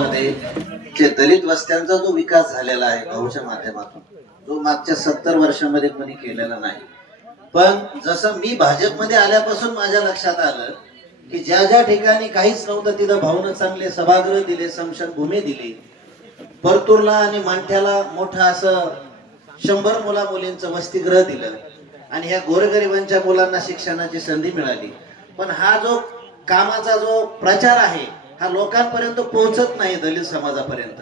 मध्ये जे दलित वस्त्यांचा जो विकास झालेला आहे भाऊच्या माध्यमातून, जो मागच्या 70 वर्षामध्ये कोणी केलेला नाही. पण जसं मी भाजपमध्ये आल्यापासून माझ्या लक्षात आलं की ज्या ज्या ठिकाणी काहीच नव्हतं तिथं भाऊनं चांगले सभागृह दिले, स्मशानभूमी दिली. परतूरला आणि मांठ्याला मोठं असं 100 मुला मुलींचं वसतिगृह दिलं आणि ह्या गोरगरिबांच्या मुलांना शिक्षणाची संधी मिळाली. पण हा जो कामाचा जो प्रचार आहे हा लोकांपर्यंत पोहोचत नाही दलित समाजापर्यंत.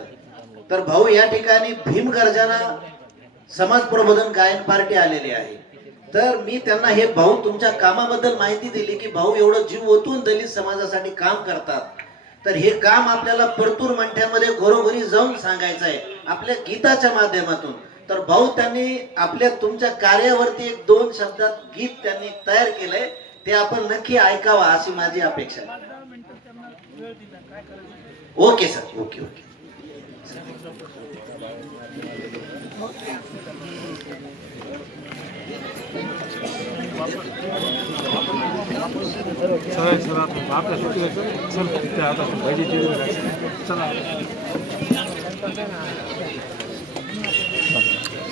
तर भाऊ या ठिकाणी भीम गर्जना समाज प्रबोधन गायन पार्टी आलेली आहे. तर मी त्यांना हे भाऊ तुमच्या कामाबद्दल माहिती दिली की भाऊ एवढं जीव ओतून दलित समाजासाठी काम करतात. तर हे काम आपल्याला परतूर मंठ्यामध्ये घरोघरी जाऊन सांगायचं आहे आपल्या गीताच्या माध्यमातून. तर भाऊ त्यांनी आपल्या तुमच्या कार्यावरती एक 2 शब्दात गीत त्यांनी तयार केलंय, ते आपण नक्की ऐकावा अशी माझी अपेक्षा आहे. Okay sir, okay okay.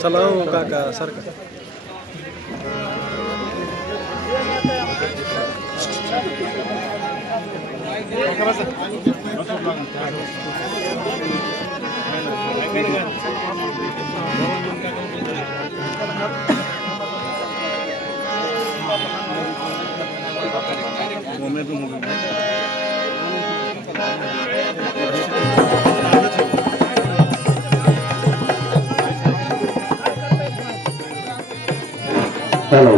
चला काका सारखं हॅलो.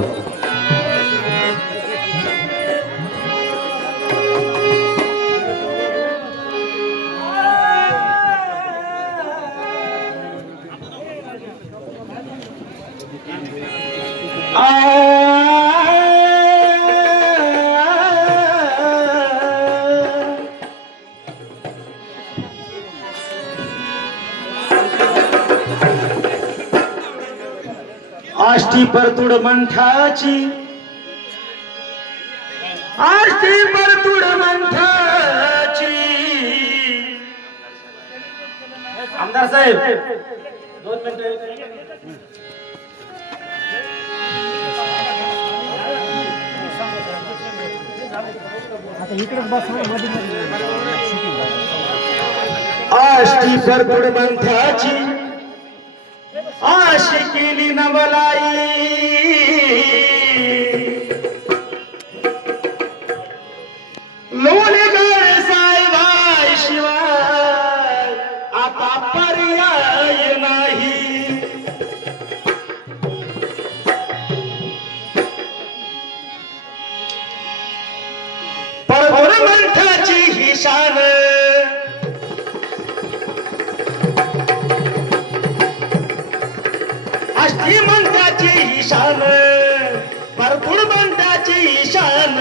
आष्टी परतुड मंठाची, आष्टी परतुड मंठाची. आमदार साहेब 2 मिनिटं. आष्टी परतुड मंठाची आशी केली नवलाई, लोणीकर साहेबाई शिवाय आता पर्याय नाही. परतुड मंठाची ही शान, आष्टी मंठाची ईशान, परतुड मंठाची ईशान,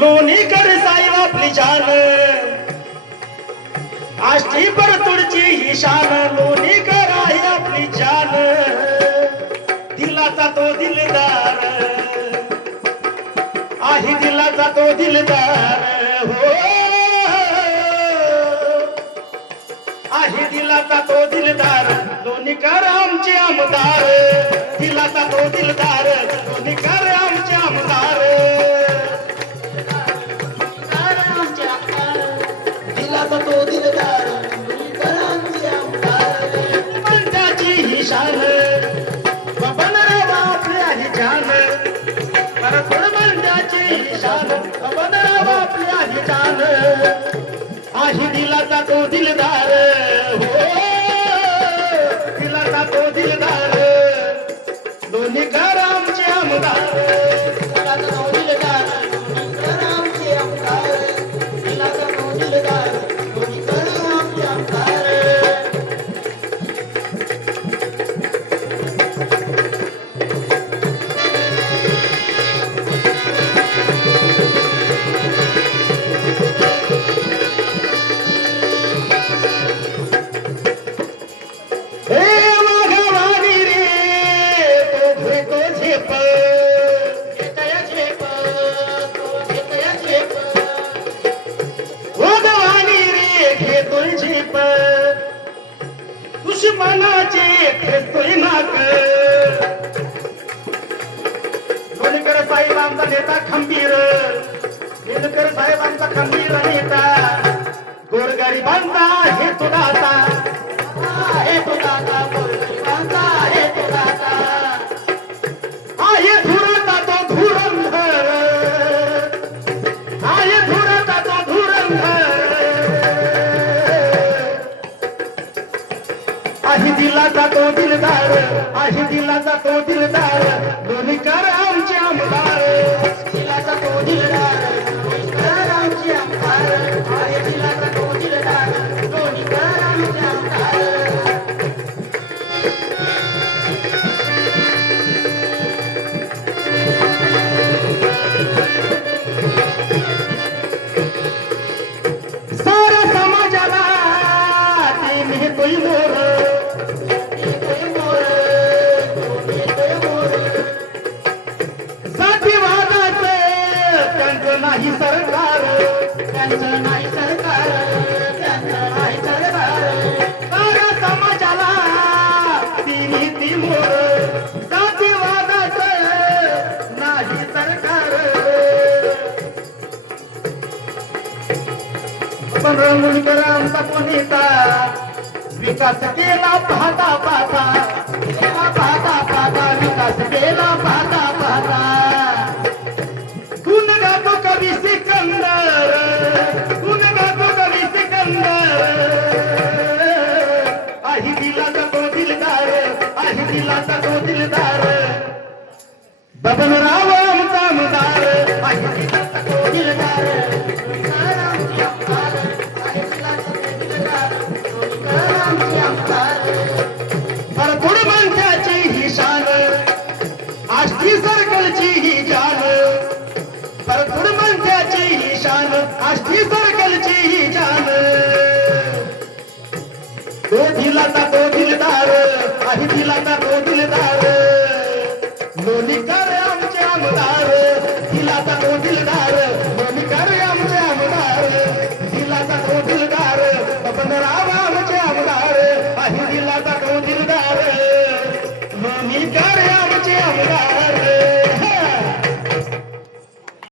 लोणीकर साहेब आपली जान. आष्टी परतुडची ईशान, लोणीकर आहे आपली जान. दिलाचा तो दिलदार आहे, दिलाचा तो दिलदार हो आहे, दिलाचा तो दिलदार. लोणीकर आमचे आमदार, दिलाचा तो दिलदार. लोणीकर आमचे आमदार, दिलाचा तो दिलदार. लोणीकर आमचे आमदार. मंठाची ही शान, बबनराव आपले आहे जान. परतुड मंठाची ही शान, बबनराव आपले आहे जान. आहे दिलाचा तो दिलदार हो, दिलाचा तो दिलदार. लोणीकर आमचे आमदार, दिलाचा तो दिलदार. लोणीकर आमचे आमदार, दिलाचा तो दिलदार. लोणीकर आमचे आमदार. मनाची ठेचतोय नाक लोणीकर साहेबांचा नेता खंबीर लोणीकर साहेबांचा खंबीर नेता गोरगरिबांचा हे तुडाचा हे तो दाता गोरगरिबांचा हे तो दाता आहे धुरता तो धुरंधर आहे धुरता तो धुरंधर आहे दिलाचा तो दिलदार आहे दिलाचा तो दिलदार लोणीकर आमचे आमदार दिलाचा तो दिलदार लोणीकर आमचे आमदार आहे दिलाचा तो दिलदार लोणीकर आमचे आमदार साऱ्या समाजाला ते नेतोय मोर जातीवादाचं त्यांचं नाही सरकार त्यांचं नाही सरकार त्यांचं नाही सरकार साऱ्या समाजाला ती नीती मोर जातीवादाचं नाही सरकार पण लोणीकर आमचा पुणेचा विकास केला पाहता पाहता केला पाहता पाहता विकास केला पाहता पाहता गुण गातो कवी सिकंदर गुण गातो कवी सिकंदर आहे दिलाचा तो दिलदार आहे दिलाचा तो दिलदार बबनराव आमचा आमदार आहे दिलाचा तो दिलदार लोणीकर आमचे आमदार आहे दिलाचा तो दिलदार लोणीकर आमचे आमदार भरपूर माणसाची ही शान आष्टी सर्कलची ही जान भरपूर माणसाची ही शान आष्टी सर्कलची ही जान तो दिलाचा तो दिलदार आहे दिलाचा तो दिलदार